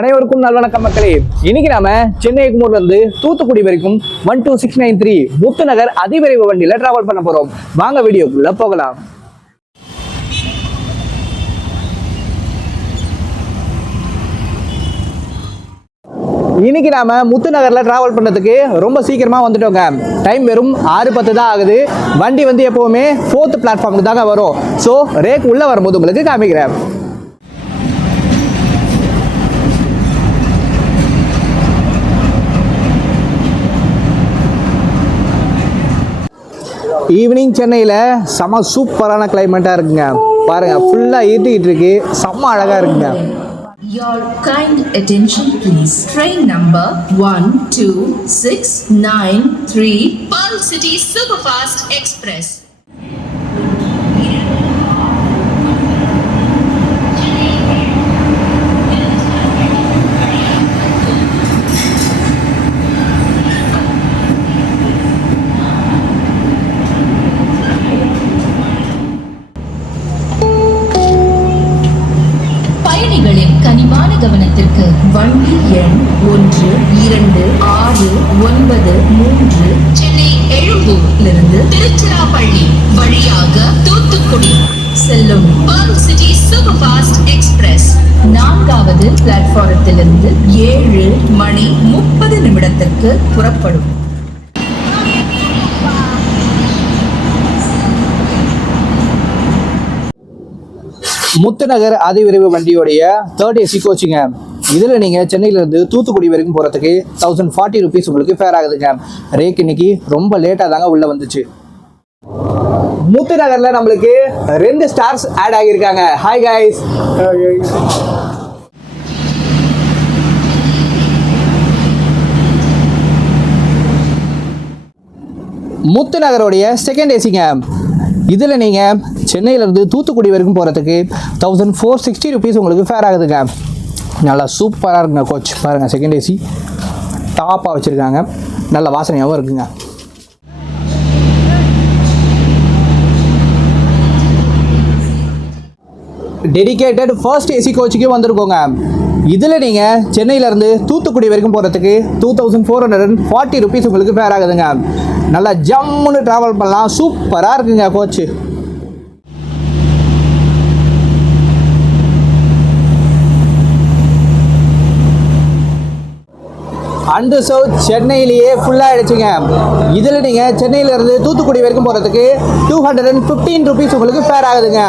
அனைவருக்கும் நல்வணக்கம் மக்களே. இன்னைக்கு நாம சென்னை எக்மோர்ல இருந்து தூத்துக்குடி வரைக்கும் 12693 முத்துநகர் அதிவிரைவு வண்டியில டிராவல் பண்ண போறோம். வாங்க வீடியோக்குள்ள போகலாம். இன்னைக்கு நாம முத்துநகர்ல டிராவல் பண்றதுக்கு ரொம்ப சீக்கிரமா வந்துட்டோங்க. டைம் வெறும் 6:10 தான் ஆகுது. வண்டி வந்து எப்பவுமே 4th பிளாட்ஃபார்முக்கு தாங்க வரும். ஸோ ரேக் உள்ள வரும்போது உங்களுக்கு காமிக்கிறேன். ஈவினிங் சென்னையில் செம சூப்பரான கிளைமேட்டாக இருக்குங்க. பாருங்க, ஃபுல்லாக இருட்டிக்கிட்டு இருக்கு. செம்ம அழகாக இருக்குங்க. Your kind attention please. Train number 12693 Pearl City Superfast Express. கனிவான கவனத்திற்கு வண்டி எண் 1269 சென்னை எழும்பூரிலிருந்து திருச்சிராப்பள்ளி வழியாக தூத்துக்குடி செல்லும் Pearl City Superfast Express 4வது பிளாட்ஃபாரத்திலிருந்து 7:30 புறப்படும். முத்துநகர் அதிவிரைவு வண்டியோடைய 3rd AC கோச்சுங்க. இதில் நீங்கள் சென்னையிலேருந்து தூத்துக்குடி வரைக்கும் போகிறதுக்கு 1040 rupees உங்களுக்கு ஃபேர் ஆகுதுங்க. ரேக் இன்னைக்கு ரொம்ப லேட்டாக தாங்க உள்ளே வந்துச்சு. முத்துநகரில் நம்மளுக்கு 2 ஸ்டார்ஸ் ஆட் ஆகியிருக்காங்க. Hi guys. முத்துநகருடைய 2nd ஏசிங்க. இதில் நீங்கள் சென்னையிலேருந்து தூத்துக்குடி வரைக்கும் போகிறதுக்கு 1460 rupees உங்களுக்கு ஃபேர் ஆகுதுங்க. நல்லா சூப்பராக இருக்குங்க கோச். பாருங்கள், 2nd ஏசி டாப்பாக வச்சுருக்காங்க. நல்ல வாசனையாகவும் இருக்குங்க. டெடிகேட்டட் 1st ஏசி கோச்சுக்கே வந்திருக்கோங்க. இதில் நீங்கள் சென்னையிலேருந்து தூத்துக்குடி வரைக்கும் போகிறதுக்கு 2440 rupees உங்களுக்கு ஃபேர் ஆகுதுங்க. நல்லா ஜம்முன்னு ட்ராவல் பண்ணலாம். சூப்பராக இருக்குங்க கோச்சு. அன்ரிசர்வ் சென்னையிலேயே ஃபுல்லாக ஆகிடுச்சுங்க. இதில் நீங்கள் சென்னையிலேருந்து தூத்துக்குடி வரைக்கும் போகிறதுக்கு 215 rupees உங்களுக்கு ஃபேர் ஆகுதுங்க.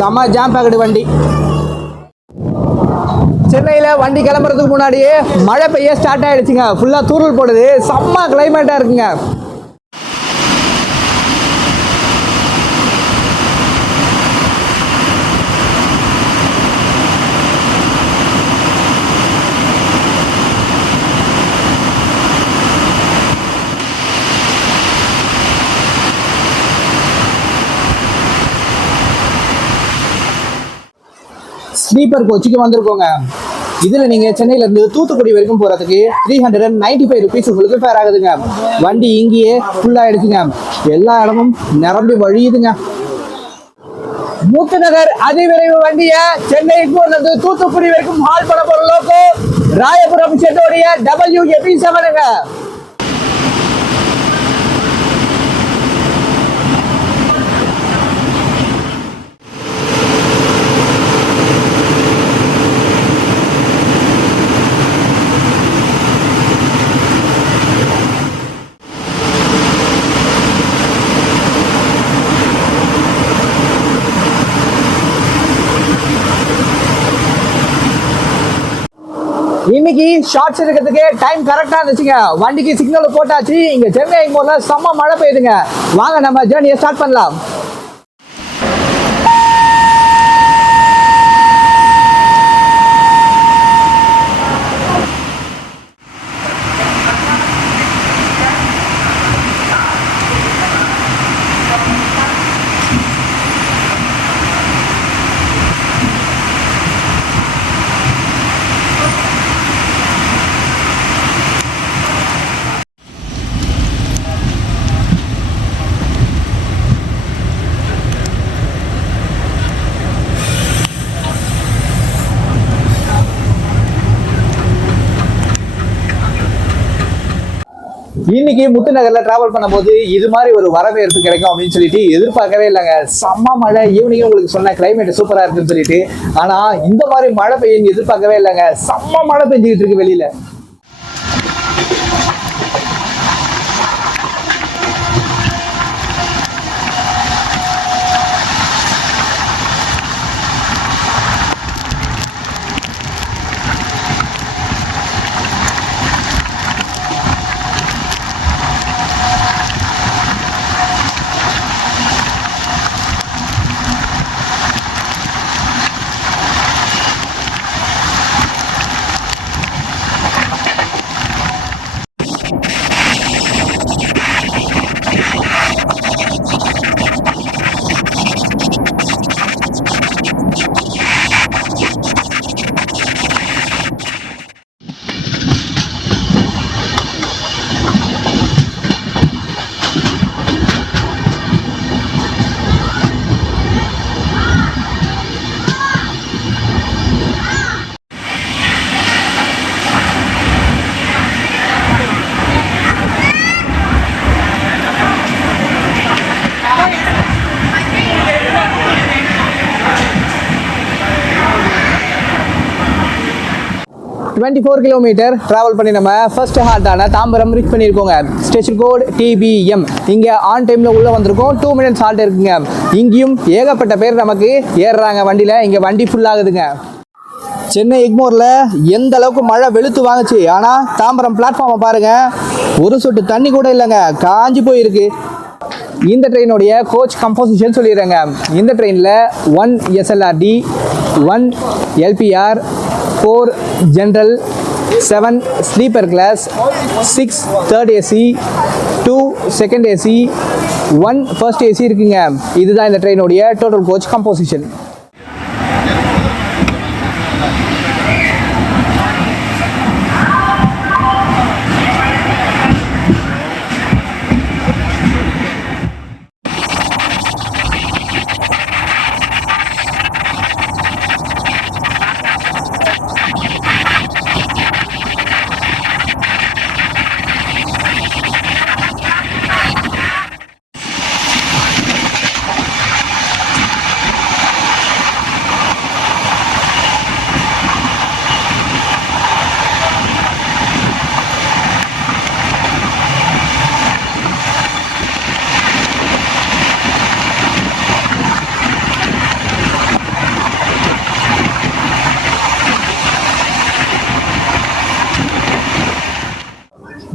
செம்ம ஜாம் பேக்கடு வண்டி. சென்னையில் வண்டி கிளம்புறதுக்கு முன்னாடியே மழை பெய்ய ஸ்டார்ட் ஆகிடுச்சுங்க. ஃபுல்லாக தூறல் போடுது. செம்ம கிளைமேட்டாக இருக்குங்க. ஸ்லீப்பர் கோச்சுக்கு வந்திருக்கோங்க. இதில் நீங்கள் சென்னையிலேருந்து தூத்துக்குடி வரைக்கும் போகிறதுக்கு 395 rupees உங்களுக்கு ஃபேர் ஆகுதுங்க. வண்டி இங்கேயே ஃபுல்லாகிடுச்சுங்க. எல்லா இடமும் நிரம்பி வழியுதுங்க. முத்துநகர் அதிவிரைவு வண்டியை சென்னை எக்மோர்லேருந்து தூத்துக்குடி வரைக்கும் ஹால் பண்ண போகிற லோக்கோ ராயபுரம் சென்னையுடைய WFE7ங்க. இன்னைக்கு ஷார்ட்ஸ் இருக்கிறதுக்கு டைம் கரெக்டாக இருந்துச்சுங்க. வண்டிக்கு சிக்னல் போட்டாச்சு. இங்கே சென்னை எக்மோர்ல செம்ம மழை பெய்யுதுங்க. வாங்க நம்ம ஜேர்னியை ஸ்டார்ட் பண்ணலாம். இன்னைக்கு முத்துநகர்ல டிராவல் பண்ணும்போது இது மாதிரி ஒரு வரவேற்பு கிடைக்கும் அப்படின்னு சொல்லிட்டு எதிர்பார்க்கவே இல்லைங்க. செம்ம மழை, ஈவினிங் உங்களுக்கு சொன்ன கிளைமேட் சூப்பரா இருக்குன்னு சொல்லிட்டு. ஆனா இந்த மாதிரி மழை பெய்யும் எதிர்பார்க்கவே இல்லைங்க. செம்ம மழை பெஞ்சுக்கிட்டு இருக்கு வெளியில. $24 கிலோமீட்டர் டிராவல் பண்ணி நம்ம ஃபர்ஸ்ட் ஹால்ட்டான தாம்பரம் ரீச் பண்ணியிருக்கோங்க. Station code TBM. இங்கே ஆன் டைமில் உள்ளே வந்திருக்கோம். 2 மினிட்ஸ் ஹால்ட் இருக்குங்க. இங்கேயும் ஏகப்பட்ட பேர் நமக்கு ஏறுறாங்க வண்டியில். இங்கே வண்டி ஃபுல் ஆகுதுங்க. சென்னை எக்மோரில் எந்த அளவுக்கு மழை வெளுத்து வாங்குச்சு. ஆனால் தாம்பரம் பிளாட்ஃபார்மை பாருங்கள், ஒரு சொட்டு தண்ணி கூட இல்லைங்க, காஞ்சி போயிருக்கு. இந்த ட்ரெயினுடைய கோச் கம்போசிஷன் சொல்லிடுறேங்க. இந்த ட்ரெயினில் 1 SLRD, 1 LPR, 4 general, 7 sleeper class, 6 third AC, 2 second AC, 1 first AC இருக்குங்க. இதுதான் இந்த ட்ரெயினுடைய டோட்டல் கோச் கம்போசிஷன்.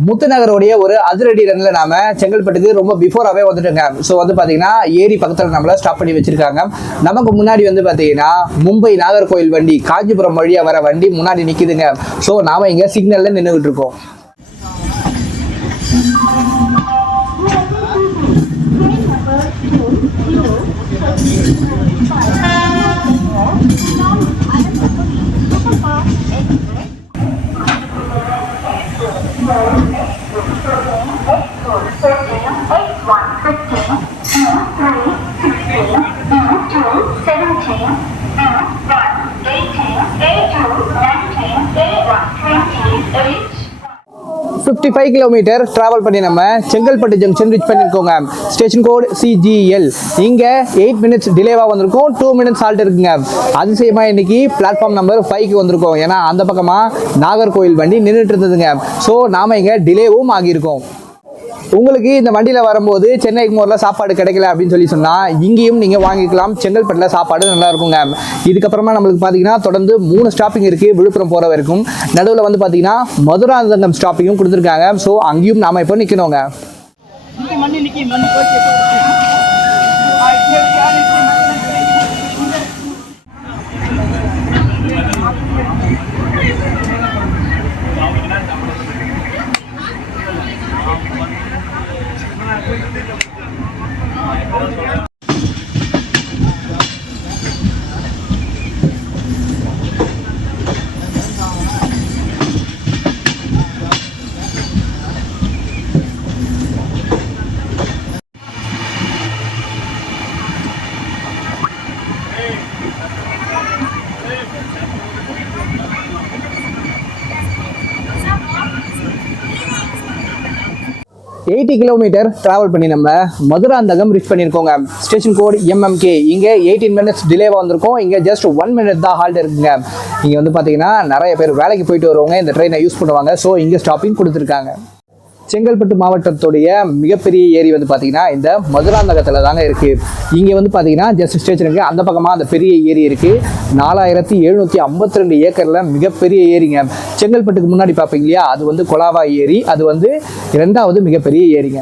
முத்துநகருடைய ஒரு அதிரடி ரன்ல நாம செங்கல்பட்டுக்கு ரொம்ப பிஃபோராகவே வந்துட்டோங்க. ஸோ வந்து பார்த்தீங்கன்னா ஏரி பக்கத்தில் நம்மள ஸ்டாப் பண்ணி வச்சிருக்காங்க. நமக்கு முன்னாடி வந்து பார்த்தீங்கன்னா மும்பை நாகர்கோயில் வண்டி, காஞ்சிபுரம் வழியாக வர வண்டி முன்னாடி நிற்கிதுங்க. ஸோ நாம இங்கே சிக்னலில் நின்றுக்கிட்டு இருக்கோம். $55 கிலோமீட்டர் டிராவல் பண்ணி நம்ம செங்கல்பட்டு ஜங்ஷன் ரீச் பண்ணியிருக்கோங்க. Station code CGL. இங்கே 8 மினிட்ஸ் டிலேவாக வந்திருக்கோம். 2 மினிட்ஸ் ஹால்ட் இருக்குங்க. அதிசயமா இன்னைக்கு பிளாட்ஃபார்ம் நம்பர் 5க்கு வந்திருக்கோம். ஏன்னா அந்த பக்கமாக நாகர்கோயில் வண்டி நின்றுட்டு இருந்ததுங்க. ஸோ நாம இங்கே டிலேவும் ஆகியிருக்கோம். உங்களுக்கு இந்த வண்டியில் வரும்போது சென்னை எக்மோரில் சாப்பாடு கிடைக்கல அப்படின்னு சொன்னால் இங்கேயும் நீங்கள் வாங்கிக்கலாம். செங்கல்பட்டில் சாப்பாடு நல்லா இருக்குங்க. இதுக்கப்புறமா நம்மளுக்கு பார்த்தீங்கன்னா தொடர்ந்து 3 ஸ்டாப்பிங் இருக்குது விழுப்புரம் போகிற வரைக்கும். நடுவில் வந்து பார்த்தீங்கன்னா மதுராந்தகம் ஸ்டாப்பிங்கும் கொடுத்துருக்காங்க. ஸோ அங்கேயும் நாம் இப்போ நிற்கணுங்க. 80 கிலோமீட்டர் ட்ராவல் பண்ணி நம்ம மதுராந்தகம் ரீச் பண்ணியிருக்கோங்க. Station code MMK. இங்கே 18 மினிட்ஸ் டிலேவாக வந்திருக்கோம். இங்கே ஜஸ்ட் 1 மினிட் தான் ஹால்ட் இருக்குங்க. இங்கே வந்து பார்த்தீங்கன்னா நிறைய பேர் வேலைக்கு போயிட்டு வருவாங்க, இந்த ட்ரெயினை யூஸ் பண்ணுவாங்க. ஸோ இங்கே ஸ்டாப்பிங் கொடுத்துருக்காங்க. செங்கல்பட்டு மாவட்டத்துடைய மிகப்பெரிய ஏரி வந்து பார்த்தீங்கன்னா இந்த மதுராந்தகத்தில் தாங்க இருக்குது. இங்கே வந்து பார்த்தீங்கன்னா ஜஸ்ட் ஸ்டேஷனுக்கு அந்த பக்கமாக அந்த பெரிய ஏரி இருக்குது. 4752 ஏக்கரில் மிகப்பெரிய ஏரிங்க. செங்கல்பட்டுக்கு முன்னாடி பார்ப்பீங்க இல்லையா, அது வந்து கொலாவா ஏரி, அது வந்து 2வது மிகப்பெரிய ஏரிங்க.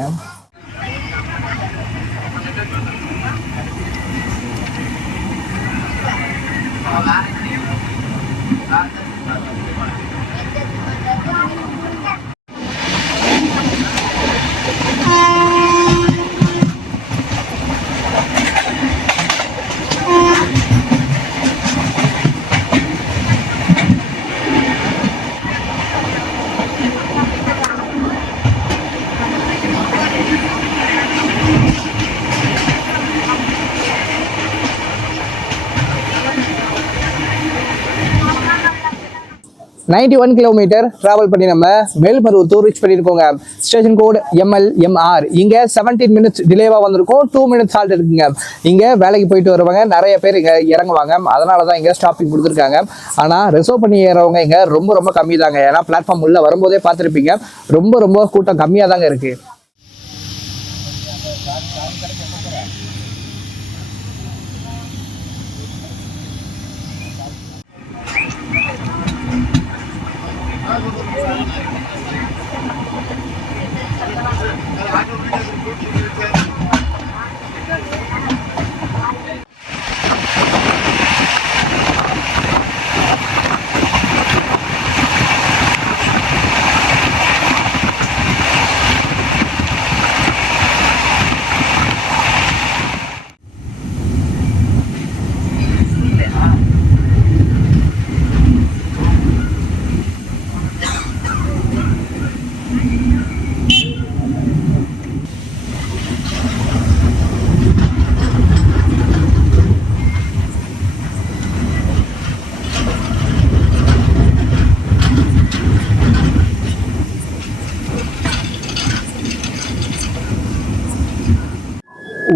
நைன்டி 91 கிலோமீட்டர் ட்ராவல் பண்ணி நம்ம மேல்மருவத்தூர் ரீச் பண்ணியிருக்கோங்க. Station code MLMR. இங்கே 17 மினிட்ஸ் டிலேவாக வந்திருக்கும். 2 மினிட்ஸ் ஹால்ட் இருக்குங்க. இங்கே வேலைக்கு போயிட்டு வருவாங்க, நிறைய பேர் இங்கே இறங்குவாங்க. அதனால தான் இங்கே ஸ்டாப்பிங் கொடுத்துருக்காங்க. ஆனால் ரிசர்வ் பண்ணி ஏறவங்க இங்கே ரொம்ப கம்மி தாங்க. ஏன்னா பிளாட்ஃபார்ம் உள்ள வரும்போதே பார்த்துருப்பீங்க, ரொம்ப கூட்டம் கம்மியாக தாங்க இருக்குது.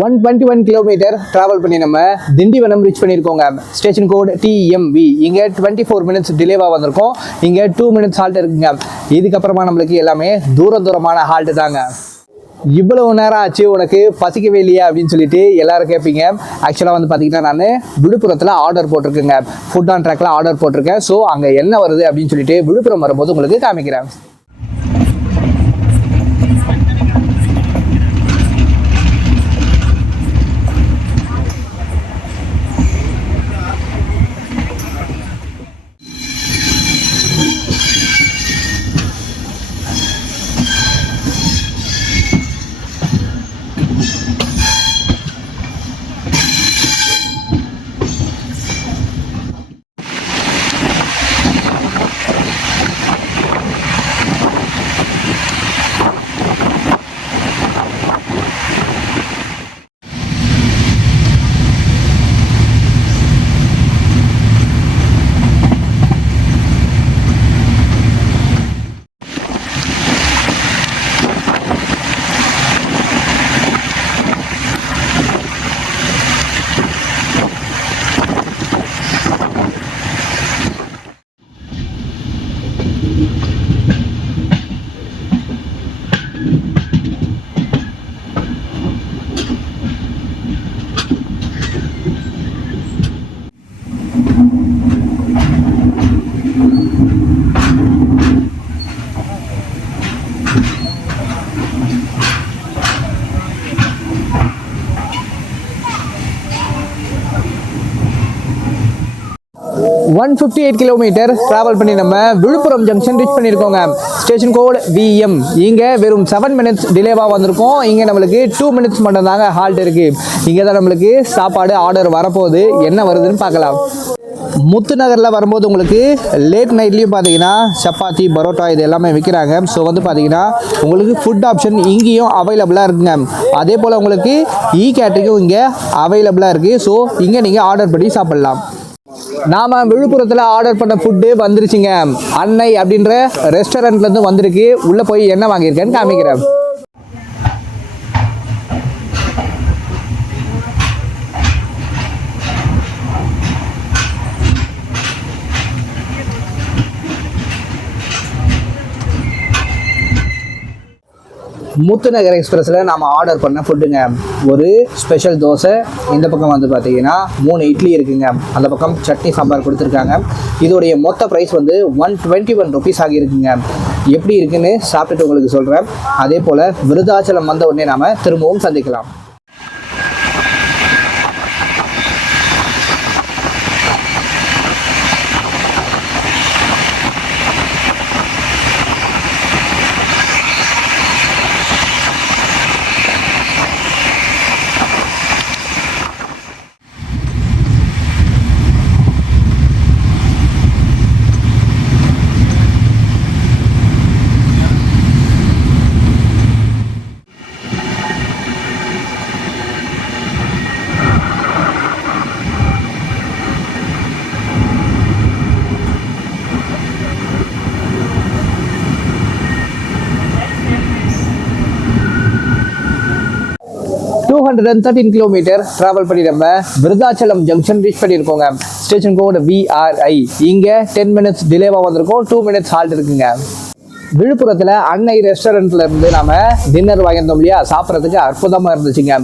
ஒன் 21 கிலோமீட்டர் ட்ராவல் பண்ணி நம்ம திண்டிவனம் ரீச் பண்ணியிருக்கோங்க. Station code TMV. இங்கே 24 மினிட்ஸ் டிலேவாக வந்திருக்கோம். இங்கே 2 மினிட்ஸ் ஹால்ட் இருக்குங்க. இதுக்கப்புறமா நம்மளுக்கு எல்லாமே தூரமான ஹால்ட்டு தாங்க. இவ்வளவு நேரம் ஆச்சு, உனக்கு பசிக்கவே இல்லையா அப்படின்னு சொல்லிட்டு எல்லாரும் கேட்பீங்க. ஆக்சுவலாக வந்து பார்த்தீங்கன்னா நான் விழுப்புரத்தில் ஆர்டர் போட்டிருக்கேங்க. ஃபுட் ஆன் ட்ராக்ல ஆர்டர் போட்டிருக்கேன். ஸோ அங்கே என்ன வருது அப்படின்னு சொல்லிட்டு விழுப்புரம் வரும்போது உங்களுக்கு காமிக்கிறேன். ஒன் 58 கிலோமீட்டர் ட்ராவல் பண்ணி நம்ம விழுப்புரம் ஜங்ஷன் ரீச் பண்ணியிருக்கோங்க. Station code VM. இங்கே வெறும் 7 மினிட்ஸ் டிலேவாக வந்திருக்கோம். இங்கே நம்மளுக்கு 2 மினிட்ஸ் மட்டும் தாங்க ஹால்ட் இருக்குது. இங்கே தான் நம்மளுக்கு சாப்பாடு ஆர்டர் வரப்போகுது. என்ன வருதுன்னு பார்க்கலாம். முத்து நகரில் வரும்போது உங்களுக்கு லேட் நைட்லேயும் பார்த்தீங்கன்னா சப்பாத்தி பரோட்டா இது எல்லாமே விற்கிறாங்க. ஸோ வந்து பார்த்தீங்கன்னா உங்களுக்கு ஃபுட் ஆப்ஷன் இங்கேயும் அவைலபிளாக இருக்குங்க. அதே போல் உங்களுக்கு கேட்டரிங்கும் இங்கே அவைலபிளாக இருக்குது. ஸோ இங்கே நீங்கள் ஆர்டர் பண்ணி சாப்பிட்லாம். நாம விழுப்புரத்தில் ஆர்டர் பண்ண ஃபுட்டு வந்துருச்சுங்க. அன்னை அப்படின்ற ரெஸ்டாரண்ட்லேருந்து வந்திருக்கு. உள்ளே போய் என்ன வாங்கியிருக்கேன்னு காமிக்கிறேன். முத்துநகர் எக்ஸ்பிரஸில் நாம் ஆர்டர் பண்ண ஃபுட்டுங்க. ஒரு ஸ்பெஷல் தோசை, இந்த பக்கம் வந்து பார்த்தீங்கன்னா 3 இட்லி இருக்குங்க, அந்த பக்கம் சட்னி சாம்பார் கொடுத்துருக்காங்க. இதோடைய மொத்த ப்ரைஸ் வந்து 121 ருபீஸ் ஆகியிருக்குங்க. எப்படி இருக்குன்னு சாப்பிட்டுட்டு உங்களுக்கு சொல்கிறேன். அதே போல் விருதாச்சலம் வந்த உடனே நாம் திரும்பவும் சந்திக்கலாம். கிலோமீட்டர் டிராவல் பண்ணி நம்ம விருதாச்சலம் ஜங்ஷன் ரீச் பண்ணியிருக்கோங்க. Station code VRI. இங்கே 10 மினிட்ஸ் டிலேவாக வந்திருக்கோம். 2 மினிட்ஸ் ஹால்ட் இருக்குங்க. விழுப்புரத்தில் அன்னை ரெஸ்டாரண்ட்ல இருந்து நாம டின்னர் வாங்கியிருந்தோம் இல்லையா, சாப்பிட்றதுக்கு அற்புதமாக இருந்துச்சுங்க.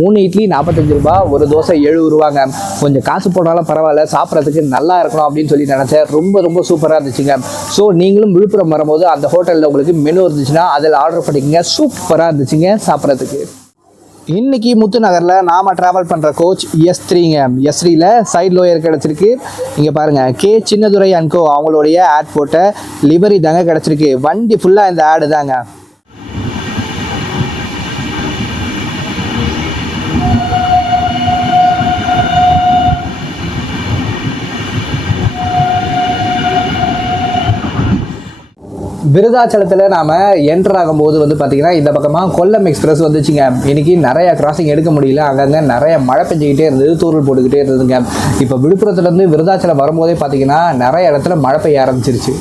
3 இட்லி 45 ரூபா, ஒரு தோசை 70 ரூபாங்க. கொஞ்சம் காசு போனாலும் பரவாயில்ல, சாப்பிட்றதுக்கு நல்லா இருக்கணும் அப்படின்னு சொல்லி நினச்சேன். ரொம்ப ரொம்ப சூப்பராக இருந்துச்சுங்க. ஸோ நீங்களும் விழுப்புரம் வரும்போது அந்த ஹோட்டலில் உங்களுக்கு மெனு இருந்துச்சுன்னா அதில் ஆர்டர் பண்ணிக்கங்க. சூப்பராக இருந்துச்சுங்க சாப்பிட்றதுக்கு. இன்னைக்கு முத்துநகரில் நாம் ட்ராவல் பண்ணுற கோச் S3ங்க. S3ல சைட் லோயர் கிடச்சிருக்கு. இங்கே பாருங்கள், கே சின்னதுரை அண்ட் கோ அவங்களுடைய ஆட் போட்ட லிவரி தாங்க கிடச்சிருக்கு. வண்டி ஃபுல்லாக இந்த ஆடு தாங்க. விருதாச்சலத்தில் நாம் என்டர் ஆகும்போது வந்து பார்த்திங்கன்னா இந்த பக்கமாக கொல்லம் எக்ஸ்பிரஸ் வந்துச்சுங்க. இன்றைக்கி நிறையா கிராசிங் எடுக்க முடியல, அங்கங்கே நிறைய மழை பெஞ்சிக்கிட்டே இருந்தது, தூரல் போட்டுக்கிட்டே இருந்ததுங்க. இப்போ விழுப்புரத்துலேருந்து விருதாச்சலம் வரும்போதே பார்த்திங்கன்னா நிறைய இடத்துல மழை பெய்ய ஆரம்பிச்சிருச்சு.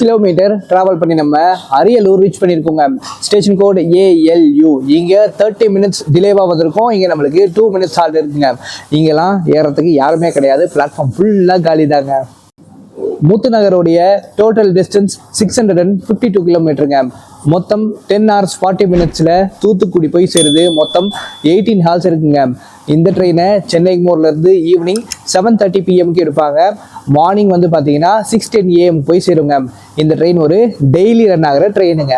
கிலோமீட்டர் டிராவல் பண்ணி நம்ம அரியலூர் ரீச் பண்ணியிருக்கோங்க. Station code ALU. இங்கே 30 மினிட்ஸ் டிலேவாக வந்திருக்கோம். இங்கே நம்மளுக்கு 2 மினிட்ஸ் ஹால்ட் இருக்குங்க. இங்கெல்லாம் ஏறத்துக்கு யாருமே கிடையாது, பிளாட்ஃபார்ம் ஃபுல்லாக காலி தாங்க. முத்துநகருடைய டோட்டல் டிஸ்டன்ஸ் 652 கிலோமீட்டருங்க. மொத்தம் 10 hours 40 மினிட்ஸில் தூத்துக்குடி போய் சேருது. மொத்தம் 18 ஹால்ஸ் இருக்குங்க. இந்த ட்ரெயினை சென்னை மோர்லேருந்து ஈவினிங் 7:30 PM எடுப்பாங்க. மார்னிங் வந்து பார்த்தீங்கன்னா 6:10 AM போய் சேருங்க. இந்த ட்ரெயின் ஒரு டெய்லி ரன் ஆகிற ட்ரெயினுங்க.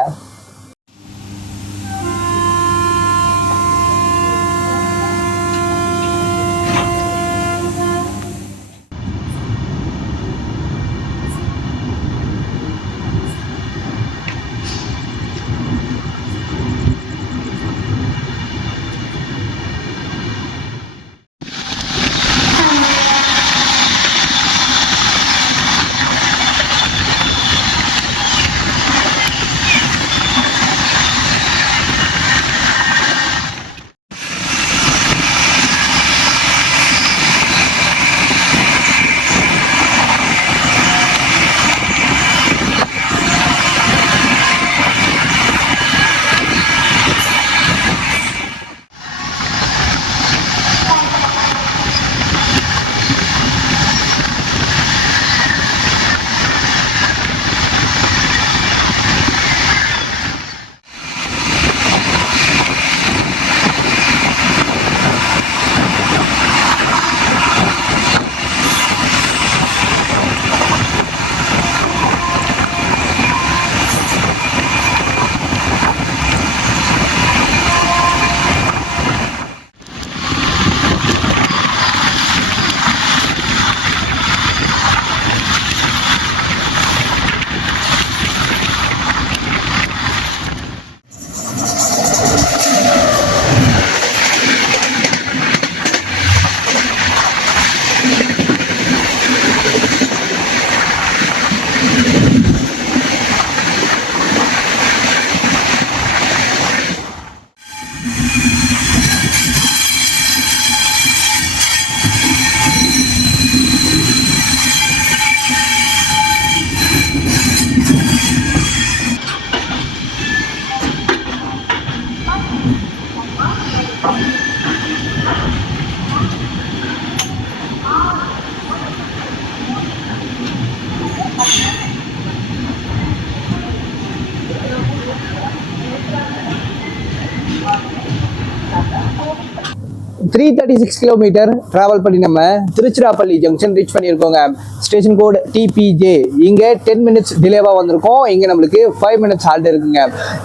336 கிலோமீட்டர் டிராவல் பண்ணி நம்ம திருச்சிராப்பள்ளி ஜங்ஷன் ரீச் பண்ணியிருக்கோங்க. Station code TPJ. இங்கே 10 மினிட்ஸ் டிலேவாக வந்திருக்கோம். இங்கே நம்மளுக்கு 5 மினிட்ஸ் ஹால்ட் இருக்குங்க.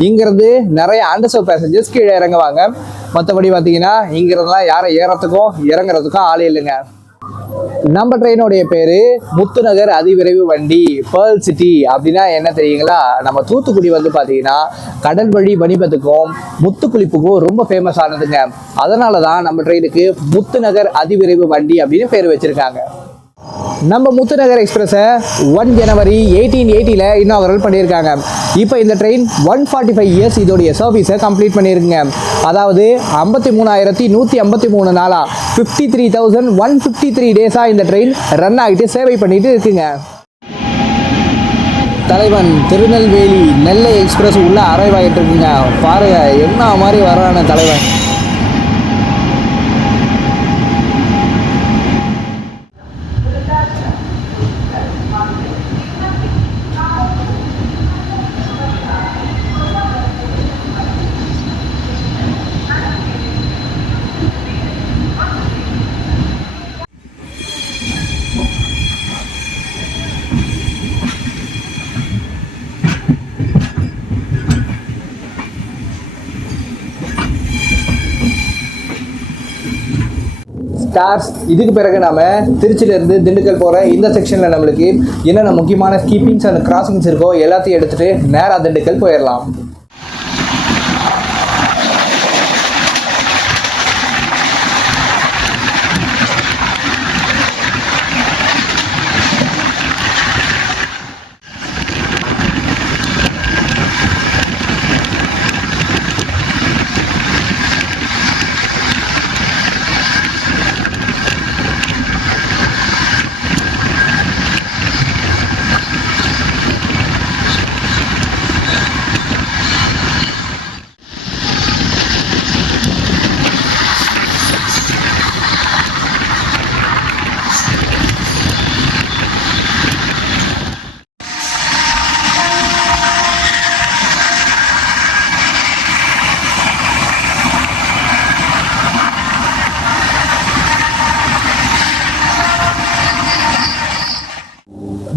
இங்கேருந்து நிறைய அண்டர்சர்வ் பேசஞ்சர்ஸ் கீழே இறங்குவாங்க. மற்றபடி பார்த்தீங்கன்னா இங்கிருந்துலாம் யாரை ஏறத்துக்கும் இறங்குறதுக்கும் ஆளே இல்லைங்க. நம்ம ட்ரெயினுடைய பேரு முத்துநகர் அதிவிரைவு வண்டி பேர்ல் சிட்டி. அப்படின்னா என்ன தெரியுங்களா? நம்ம தூத்துக்குடி வந்து பார்த்தீங்கன்னா கடல் வழி வணிபத்துக்கும் முத்துக்குளிப்புக்கும் ரொம்ப ஃபேமஸ் ஆனதுங்க. அதனால தான் நம்ம ட்ரெயினுக்கு முத்துநகர் அதிவிரைவு வண்டி அப்படின்னு பேர் வச்சிருக்காங்க. நம்ம முத்துநகர் எக்ஸ்பிரஸை 1 ஜனவரி 1880 இன்னாகரல் பண்ணியிருக்காங்க. இப்போ இந்த ட்ரெயின் 145 இயர்ஸ் இதோடைய சர்வீஸை கம்ப்ளீட் பண்ணியிருக்குங்க. அதாவது 53,153 நாளா 53,153 டேஸாக இந்த ட்ரெயின் ரன் ஆகிட்டு சேவை பண்ணிட்டு இருக்குங்க. தலைவன் திருநெல்வேலி நெல்லை எக்ஸ்பிரஸ் உள்ள அரைவாயிட்டு இருக்குங்க. பாருங்க என்ன மாதிரி வரான தலைவன். ஸ்டார்ஸ். இதுக்கு பிறகு நாம திருச்சியிலிருந்து திண்டுக்கல் போகிற இந்த செக்ஷனில் நம்மளுக்கு என்னென்ன முக்கியமான ஸ்கீப்பிங்ஸ் அண்ட் கிராசிங்ஸ் இருக்கோ எல்லாத்தையும் எடுத்துகிட்டு நேராக திண்டுக்கல் போயிடலாம்.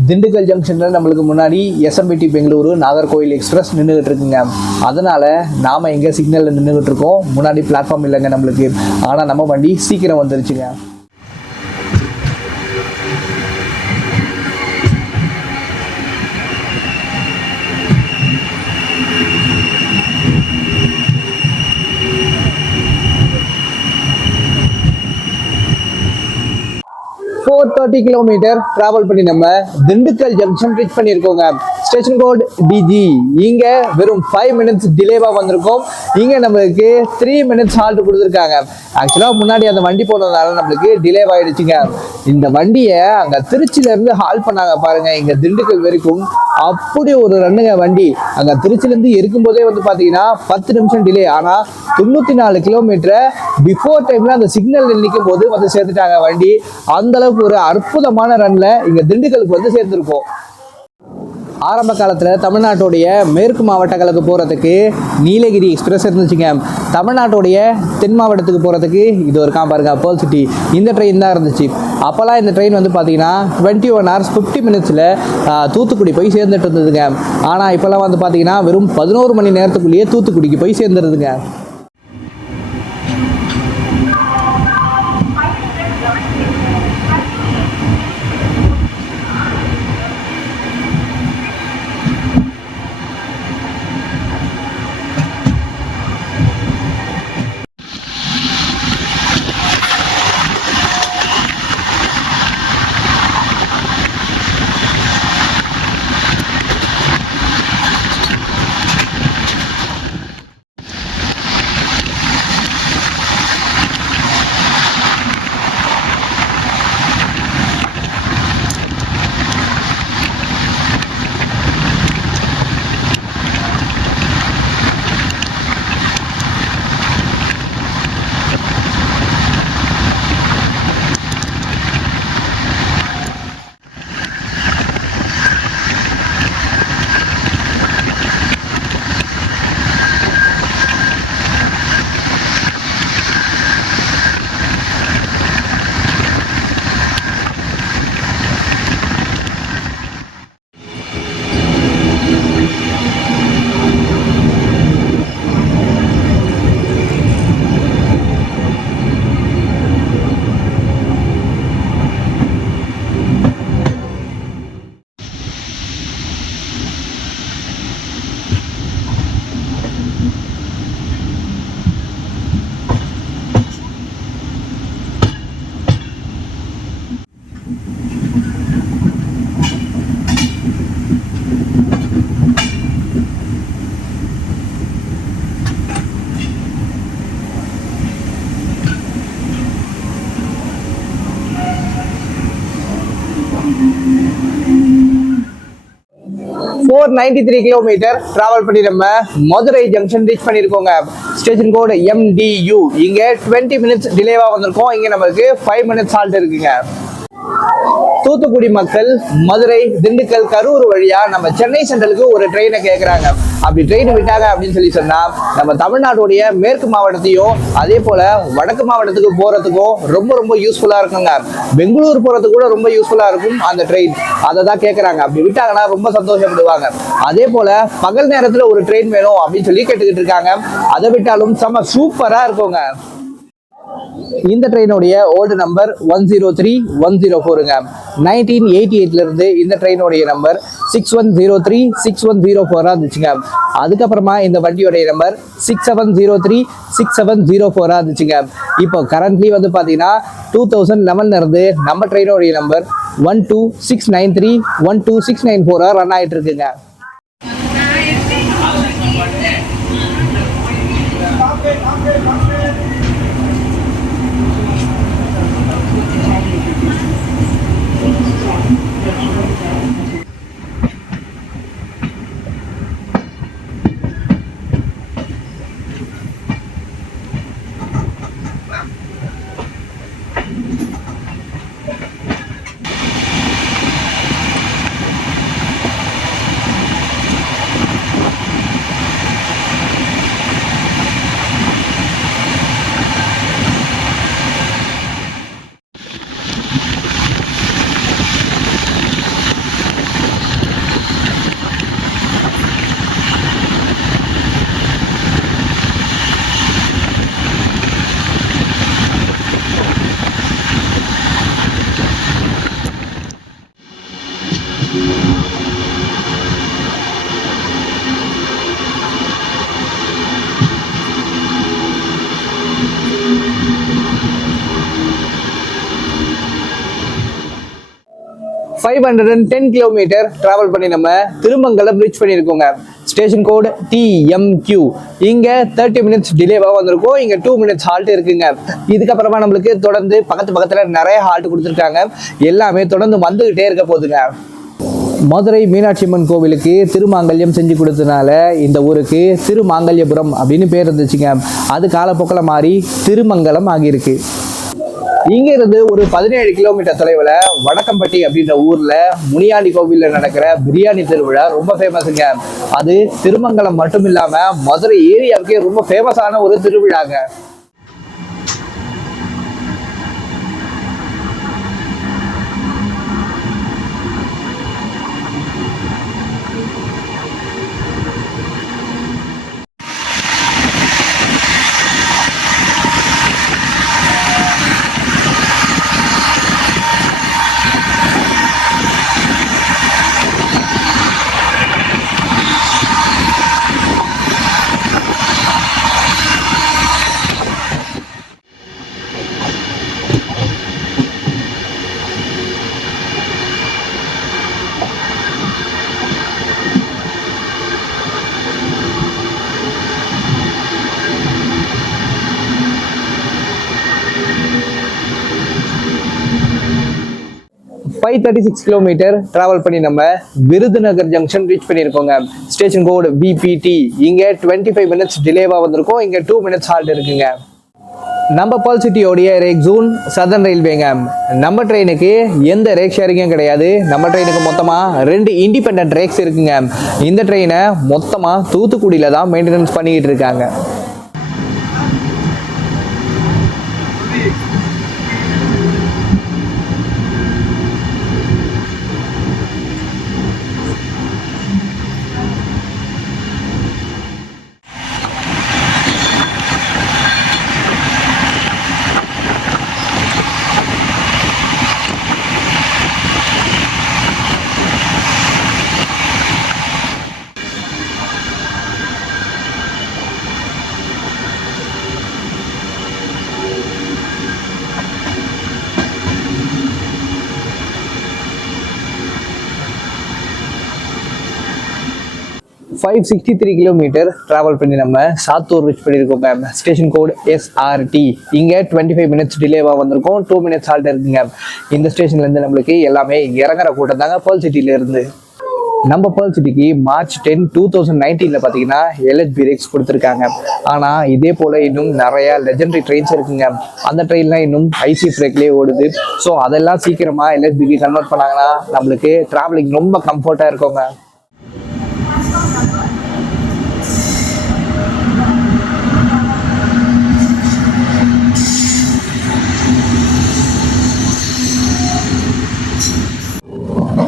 திண்டுக்கல் ஜங்ஷனில் நம்மளுக்கு முன்னாடி எஸ்எம்பிடி பெங்களூரு நாகர்கோவில் எக்ஸ்பிரஸ் நின்றுகிட்டு இருக்குங்க. அதனால் நாம் எங்கே சிக்னலில் நின்றுகிட்டு இருக்கோம். முன்னாடி பிளாட்ஃபார்ம் இல்லைங்க நம்மளுக்கு. ஆனால் நம்ம வண்டி சீக்கிரம் வந்துருச்சுங்க. கிலோமீட்டர் டிராவல் பண்ணி நம்ம திண்டுக்கல் ஜங்ஷன் ரீச் பண்ணியிருக்கோங்க. Station code DG. இங்கே வெறும் 5 மினிட்ஸ் டிலேவாக வந்திருக்கோம். இங்கே நம்மளுக்கு 3 மினிட்ஸ் ஹால்ட் கொடுத்துருக்காங்க. ஆக்சுவலாக முன்னாடி அந்த வண்டி போனதுனால நம்மளுக்கு டிலேவ் ஆகிடுச்சுங்க. இந்த வண்டியை அங்கே திருச்சியிலேருந்து ஹால்ட் பண்ணாங்க பாருங்க, இங்கே திண்டுக்கல் வரைக்கும். அப்படி ஒரு ரன்னுங்க வண்டி. அங்கே திருச்சியிலேருந்து இருக்கும்போதே வந்து பார்த்தீங்கன்னா 10 நிமிஷம் டிலே. ஆனால் 94 கிலோமீட்டரை பிஃபோர் டைமில் அந்த சிக்னல் நிற்கும் போது வந்து சேர்த்துட்டாங்க வண்டி. அந்த அளவுக்கு ஒரு அற்புதமான ரன்ல இங்கே திண்டுக்கலுக்கு வந்து சேர்ந்துருக்கோம். ஆரம்ப காலத்தில் தமிழ்நாட்டுடைய மேற்கு மாவட்டங்களுக்கு போகிறதுக்கு நீலகிரி எக்ஸ்பிரஸ் இருந்துச்சுங்க. தமிழ்நாட்டுடைய தென் மாவட்டத்துக்கு போகிறதுக்கு இது ஒரு பாருங்க பேர்ல் சிட்டி. இந்த ட்ரெயின் தான் இருந்துச்சு. அப்போல்லாம் இந்த ட்ரெயின் வந்து பார்த்தீங்கன்னா 21 hours 50 மினிட்ஸில் தூத்துக்குடி போய் சேர்ந்துட்டு இருந்ததுங்க. ஆனால் இப்போல்லாம் வந்து பார்த்தீங்கன்னா வெறும் 11 மணி நேரத்துக்குள்ளேயே தூத்துக்குடிக்கு போய் சேர்ந்துருதுங்க. 493 கிலோமீட்டர் டிராவல் பண்ணி நம்ம மதுரை ஜங்ஷன் ரீச் பண்ணியிருக்கோங்க. ஸ்டேஷன் கோடு MDU. இங்க 20 மினிட்ஸ் டிலேவா வந்திருக்கோம். இங்க நம்மளுக்கு 5 மினிட்ஸ் ஹால்ட் இருக்குங்க. தூத்துக்குடி மக்கள் மதுரை, திண்டுக்கல், கரூர் வழியா நம்ம சென்னை சென்ட்ரலுக்கு ஒரு ட்ரெயினை கேட்கறாங்க. அப்படி ட்ரெயின் விட்டாங்க அப்படின்னு சொன்னா நம்ம தமிழ்நாட்டுடைய மேற்கு மாவட்டத்தையும் அதே போல வடக்கு மாவட்டத்துக்கு போறதுக்கும் ரொம்ப ரொம்ப யூஸ்ஃபுல்லா இருக்குங்க. பெங்களூர் போறதுக்கு கூட ரொம்ப யூஸ்ஃபுல்லா இருக்கும் அந்த ட்ரெயின். அதை தான் கேட்கறாங்க. அப்படி விட்டாங்கன்னா ரொம்ப சந்தோஷப்படுவாங்க. அதே போல பகல் நேரத்துல ஒரு ட்ரெயின் வேணும் அப்படின்னு சொல்லி கேட்டுக்கிட்டு இருக்காங்க. அதை விட்டாலும் செம்ம சூப்பரா இருக்குங்க. இந்த ட்ரெயினுடைய ஓல்டு நம்பர் 103-104ங்க. 1988ல இருந்து இந்த ட்ரெயினுடைய நம்பர் 6103-6104 இருந்துச்சுங்க. அதுக்கப்புறமா இந்த வண்டியோடைய நம்பர் 6703-6704 இருந்துச்சுங்க. இப்போ கரண்ட்லி வந்து பாத்தீங்கன்னா 2011ல இருந்து நம்ம ட்ரெயினுடைய நம்பர் 12693-12694 ரன் ஆயிட்டு இருக்குங்க. $510 கிலோமீட்டர் டிராவல் பண்ணி நம்ம திருமங்கலம் ரீச் பண்ணியிருக்கோங்க. ஸ்டேஷன் கோடு TMQ. இங்க 30 மினிட்ஸ் டிலேவா வந்திருக்கும். இங்க 2 மினிட்ஸ் ஹால்ட் இருக்குங்க. இதுக்கப்புறமா நம்மளுக்கு தொடர்ந்து பக்கத்துல நிறைய ஹால்ட் கொடுத்துருக்காங்க. எல்லாமே தொடர்ந்து வந்துகிட்டே இருக்க போகுதுங்க. மதுரை மீனாட்சி அம்மன் கோவிலுக்கு திருமாங்கல்யம் செஞ்சு கொடுத்ததுனால இந்த ஊருக்கு திருமாங்கல்யபுரம் அப்படின்னு பேர் இருந்துச்சுங்க. அது காலப்போக்கில் மாறி திருமங்கலம் ஆகியிருக்கு. இங்க இருந்து ஒரு 17 கிலோமீட்டர் தொலைவில் வடக்கம்பட்டி அப்படின்ற ஊர்ல முனியாண்டி கோவில்ல நடக்கிற பிரியாணி திருவிழா ரொம்ப ஃபேமஸுங்க. அது திருமங்கலம் மட்டும் இல்லாம மதுரை ஏரியாவுக்கே ரொம்ப ஃபேமஸான ஒரு திருவிழாங்க. கிலோமீட்டர் டிராவல் பண்ணி நம்ம விருதுநகர் ஜங்ஷன் ரீச் பண்ணியிருக்கோங்க. ஸ்டேஷன் கோடு BPT. இங்க 25 மினிட்ஸ் டிலேவா வந்திருக்கும். இங்க 2 மினிட்ஸ் ஹால்ட் இருக்குங்க. நம்ம பர்ல் சிட்டியோடைய ரேக் ஜோன் சதர்ன் ரயில்வேங்க. நம்ம ட்ரெயினுக்கு எந்த ரேக் ஷேரிங்கும் கிடையாது. நம்ம ட்ரெயினுக்கு மொத்தமா 2 இண்டிபெண்டன்ட் ரேக்ஸ் இருக்குங்க. இந்த ட்ரெயினை மொத்தமா தூத்துக்குடியில தான் மெயின்டெனன்ஸ் பண்ணிக்கிட்டு இருக்காங்க. கிலோமீட்டர் டிராவல் பண்ணி நம்ம சாத்தூர் ரீச் பண்ணியிருக்கோங்க. ஸ்டேஷன் கோடு SRT. இங்க 25 மினிட்ஸ் டிலேவா வந்திருக்கும். 2 மினிட்ஸ் ஹால்ட் இருக்குங்க. இந்த ஸ்டேஷன்ல இருந்து நம்மளுக்கு எல்லாமே இறங்குற கூட்டம் தாங்க பர்ல் சிட்டில இருந்து. நம்ம பேர்ல் சிட்டிக்கு மார்ச் 10 2019 பார்த்தீங்கன்னா எல்ஹெச்பி பிரேக்ஸ் கொடுத்துருக்காங்க. ஆனால் இதே போல் இன்னும் நிறைய லெஜெண்டரி ட்ரெயின்ஸ் இருக்குங்க. அந்த ட்ரெயின்லாம் இன்னும் ஐசி பிரேக்லேயே ஓடுது. ஸோ அதெல்லாம் சீக்கிரமாக எல்ஹெச்பிக்கு கன்வெர்ட் பண்ணாங்கன்னா நம்மளுக்கு ட்ராவலிங் ரொம்ப கம்ஃபர்ட்டாக இருக்குங்க.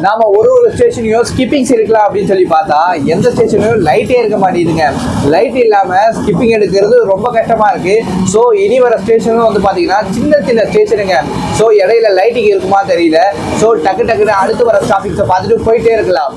நாம ஒரு ஸ்டேஷனையும் ஸ்கிப்பிங்ஸ் இருக்கலாம் அப்படின்னு சொல்லி பார்த்தா எந்த ஸ்டேஷனையும் லைட்டே இருக்க மாட்டேங்குதுங்க. லைட் இல்லாம ஸ்கிப்பிங் எடுக்கிறது ரொம்ப கஷ்டமா இருக்கு. ஸோ இனி வர ஸ்டேஷனும் வந்து பாத்தீங்கன்னா சின்ன சின்ன ஸ்டேஷனுங்க. ஸோ இடையில லைட்டிங் இருக்குமா தெரியல. ஸோ டக்குன்னு அடுத்து வர ஸ்டாப்பிங்ஸை பார்த்துட்டு போயிட்டே இருக்கலாம்.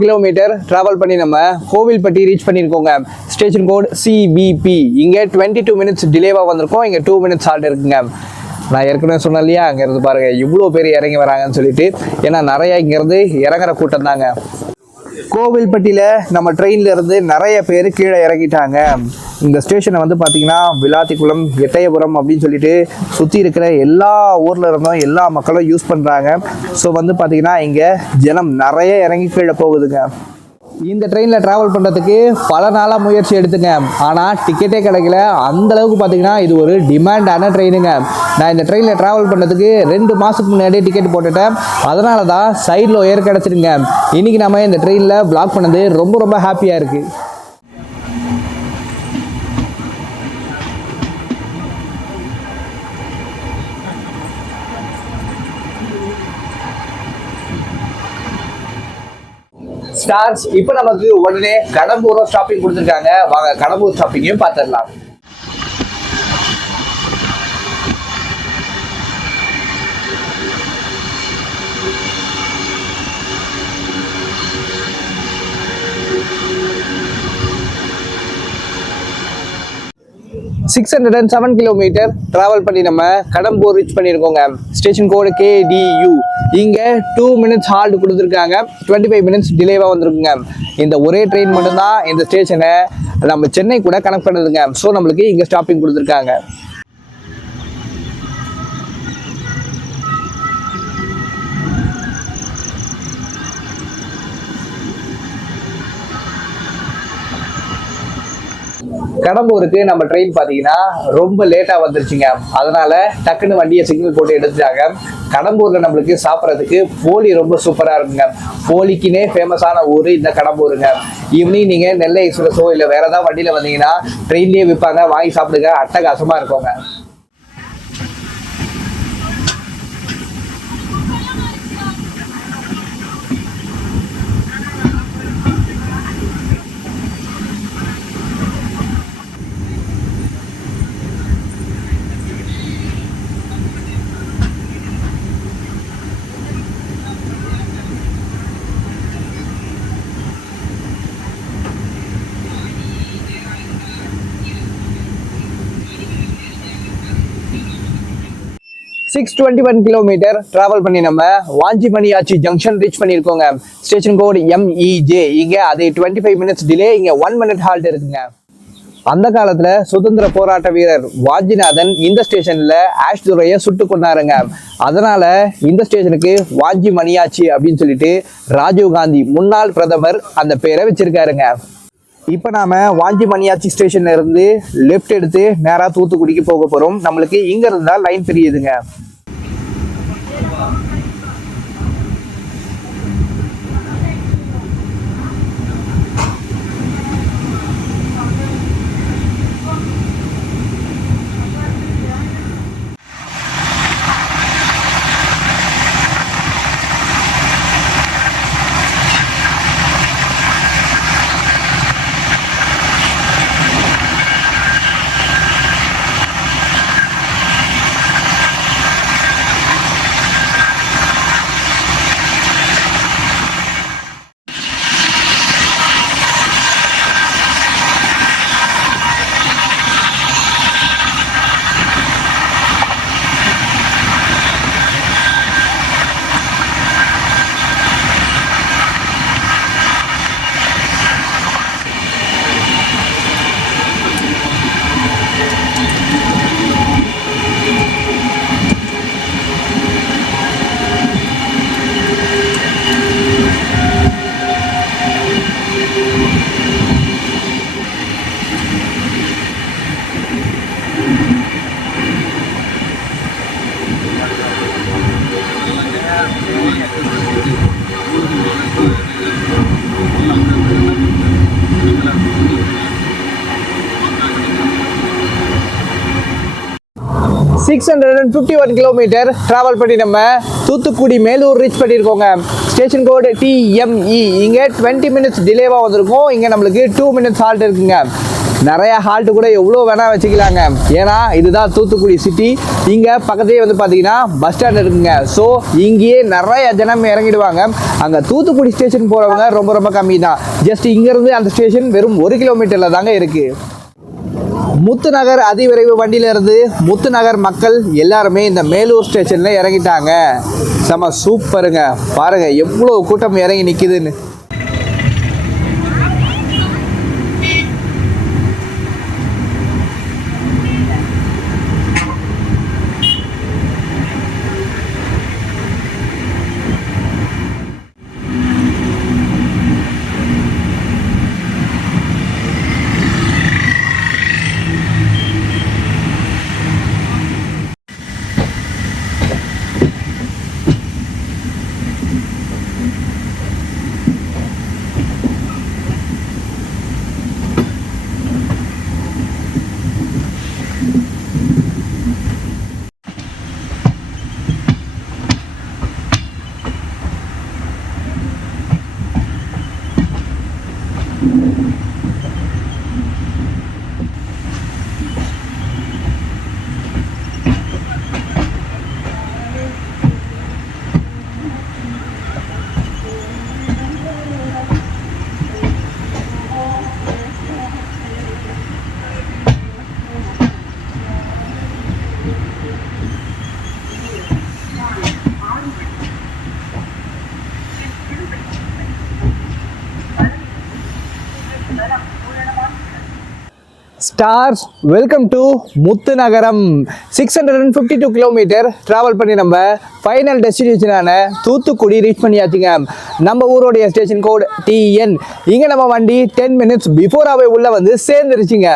கிலோமீட்டர் டிராவல் பண்ணி நம்ம கோவில்பட்டி ரீச் பண்ணியிருக்கோங்க. Station code CVP. இங்கே 22 மினிட்ஸ் டிலேவாக வந்திருக்கோம். இங்கே 2 மினிட்ஸ் ஹால்ட் இருக்குங்க. நான் ஏற்கனவே சொன்னேன் இல்லையா, அங்கேருந்து பாருங்கள் இவ்வளோ பேர் இறங்கி வராங்கன்னு சொல்லிட்டு. ஏன்னா நிறையா இங்கேருந்து இறங்குற கூட்டம் தாங்க. கோவில்பட்டியில் நம்ம ட்ரெயினில் இருந்து நிறைய பேர் கீழே இறங்கிட்டாங்க. இந்த ஸ்டேஷனை வந்து பார்த்தீங்கன்னா விளாத்திக்குளம், எட்டயபுரம் அப்படின்னு சொல்லிட்டு சுற்றி இருக்கிற எல்லா ஊரில் இருந்தும் எல்லா மக்களும் யூஸ் பண்ணுறாங்க. ஸோ வந்து பார்த்தீங்கன்னா இங்கே ஜனம் நிறைய இறங்கி கீழே போகுதுங்க. இந்த ட்ரெயினில் ட்ராவல் பண்ணுறதுக்கு பல நாளாக முயற்சி எடுத்துங்க. ஆனால் டிக்கெட்டே கிடைக்கல. அந்தளவுக்கு பார்த்தீங்கன்னா இது ஒரு டிமாண்டான ட்ரெயினுங்க. நான் இந்த ட்ரெயினில் ட்ராவல் பண்ணுறதுக்கு 2 மாதத்துக்கு முன்னாடியே டிக்கெட் போட்டுட்டேன். அதனால தான் சைடில் ஒயர் கிடச்சிருங்க. இன்றைக்கி நம்ம இந்த ட்ரெயினில் வ்ளாக் பண்ணது ரொம்ப ஹாப்பியாக இருக்குது. ஸ்டார்ஸ் இப்போ நமக்கு உடனே கடம்பூர் ஸ்டாப்பிங் கொடுத்துருக்காங்க. வாங்க கடம்பூர் ஸ்டாப்பிங்கையும் பார்த்துடலாம். கிலோமீட்டர் டிராவல் பண்ணி நம்ம கடம்பூர் ரீச் பண்ணியிருக்கோங்க. ஸ்டேஷன் கோடு KDU. இங்கே 2 மினிட்ஸ் ஹால்ட் கொடுத்துருக்காங்க. 25 மினிட்ஸ் டிலேவாக வந்துருக்குங்க. இந்த ஒரே ட்ரெயின் மட்டும்தான் இந்த ஸ்டேஷனை நம்ம சென்னை கூட கனெக்ட் பண்ணுதுங்க. ஸோ நம்மளுக்கு இங்கே ஸ்டாப்பிங் கொடுத்துருக்காங்க. கடம்பூருக்கு நம்ம ட்ரெயின் பார்த்தீங்கன்னா ரொம்ப லேட்டாக வந்துருச்சுங்க. அதனால டக்குன்னு வண்டியை சிக்னல் போட்டு எடுத்துட்டாங்க. கடம்பூரில் நம்மளுக்கு சாப்பிட்றதுக்கு போலி ரொம்ப சூப்பராக இருக்குங்க. போலிக்குன்னே ஃபேமஸான ஊர் இந்த கடம்பூருங்க. ஈவினிங் நீங்கள் நெல்லை எக்ஸ்பிரஸோ இல்லை வேற ஏதாவது வண்டியில் வந்தீங்கன்னா ட்ரெயின்லேயே விற்பாங்க. வாங்கி சாப்பிடுங்க, அட்டகாசமாக இருக்குங்க. கிலோமீட்டர் டிராவல் பண்ணி நம்ம வாஞ்சிமணியாச்சி ஜங்ஷன் ரீச் பண்ணியிருக்கோங்க. ஸ்டேஷன் கோடு MEJ. இங்க அதே 25 மினிட்ஸ் டிலே. இங்க 1 மினிட் ஹால்ட் இருக்குங்க. அந்த காலத்துல சுதந்திர போராட்ட வீரர் வாஞ்சிநாதன் இந்த ஸ்டேஷன்ல ஆஷ் துரையை சுட்டு கொண்டாருங்க. அதனால இந்த ஸ்டேஷனுக்கு வாஞ்சிமணியாச்சி அப்படின்னு சொல்லிட்டு ராஜீவ்காந்தி முன்னாள் பிரதமர் அந்த பேரை வச்சிருக்காருங்க. இப்போ நாம வாஞ்சிமணியாச்சி ஸ்டேஷன்ல இருந்து லெஃப்ட் எடுத்து நேராக தூத்துக்குடிக்கு போக போறோம். நம்மளுக்கு இங்க இருந்தா லைன் பிரியுதுங்க. 651 கிலோமீட்டர் ட்ராவல் பண்ணி நம்ம தூத்துக்குடி மேலூர் ரீச் பண்ணியிருக்கோங்க. ஸ்டேஷன் கோடு TME. இங்கே 20 மினிட்ஸ் டிலேவாக வந்திருக்கும். இங்கே நம்மளுக்கு 2 மினிட்ஸ் ஹால்ட் இருக்குங்க. நிறைய ஹால்ட்டு கூட எவ்வளோ வேணால் வச்சுக்கலாங்க. ஏன்னா இதுதான் தூத்துக்குடி சிட்டி. இங்கே பக்கத்துலேயே வந்து பார்த்தீங்கன்னா பஸ் ஸ்டாண்ட் இருக்குங்க. ஸோ இங்கேயே நிறைய ஜனம் இறங்கிடுவாங்க. அங்கே தூத்துக்குடி ஸ்டேஷன் போகிறவங்க ரொம்ப ரொம்ப கம்மி தான். ஜஸ்ட் இங்கேருந்து அந்த ஸ்டேஷன் வெறும் 1 கிலோமீட்டரில் தாங்க இருக்குது. முத்துநகர் அதிவிரைவு வண்டியிலிருந்து முத்துநகர் மக்கள் எல்லாருமே இந்த மேலூர் ஸ்டேஷனில் இறங்கிட்டாங்க. செம சூப்பருங்க. பாருங்கள் எவ்வளோ கூட்டம் இறங்கி நிற்கிதுன்னு. Stars welcome to Muthunagaram. 652 kilometre travel பண்ணி நம்ம ஃபைனல் டெஸ்டினேஷனான தூத்துக்குடி ரீச் பண்ணியாச்சுங்க. நம்ம ஊருடைய ஸ்டேஷன் கோட் TN. இங்கே நம்ம வண்டி 10 மினிட்ஸ் பிஃபோராகவே உள்ளே வந்து சேர்ந்துருச்சுங்க.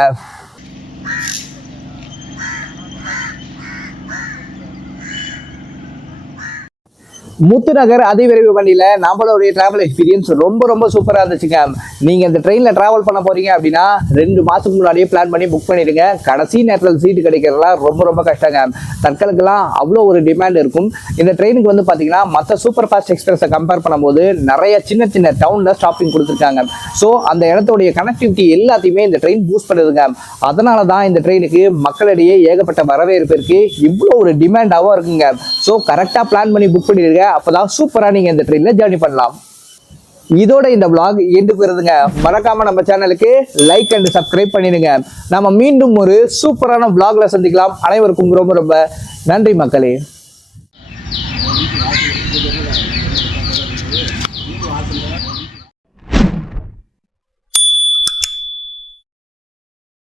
முத்துநகர் அதிவிரைவு வண்டியில் நம்மளுடைய டிராவல் எக்ஸ்பீரியன்ஸ் ரொம்ப ரொம்ப சூப்பராக இருந்துச்சுங்க. நீங்கள் இந்த ட்ரெயினில் ட்ராவல் பண்ண போகிறீங்க அப்படின்னா 2 மாதத்துக்கு முன்னாடியே பிளான் பண்ணி புக் பண்ணிடுங்க. கடைசி நேரத்தில் சீட்டு கிடைக்கிறதுலாம் ரொம்ப ரொம்ப கஷ்டங்க. தட்கலுக்கெல்லாம் அவ்வளோ ஒரு டிமாண்ட் இருக்கும். இந்த ட்ரெயினுக்கு வந்து பார்த்தீங்கன்னா மற்ற சூப்பர் ஃபாஸ்ட் எக்ஸ்பிரஸை கம்பேர் பண்ணும்போது நிறைய சின்ன சின்ன டவுனில் ஸ்டாப்பிங் கொடுத்துருக்காங்க. ஸோ அந்த இடத்துடைய கனெக்டிவிட்டி எல்லாத்தையுமே இந்த ட்ரெயின் பூஸ்ட் பண்ணுதுங்க. அதனால தான் இந்த ட்ரெயினுக்கு மக்களிடையே ஏகப்பட்ட வரவேற்பு இருக்குது. இவ்வளோ ஒரு டிமாண்டாகவும் இருக்குங்க. ஸோ கரெக்டாக பிளான் பண்ணி புக் பண்ணிடுங்க. அப்பதான் சூப்பரா நீங்க இந்த ட்ரெயின்ல ஜர்னி பண்ணலாம். இதோட இந்த vlog எண்டுக்கு வருதுங்க. மறக்காம நம்ம சேனலுக்கு லைக் அண்ட் சப்ஸ்கிரைப் பண்ணிடுங்க. நம்ம மீண்டும் ஒரு சூப்பரான vlogல சந்திக்கலாம். அனைவருக்கும் ரொம்ப ரொம்ப நன்றி மக்களே.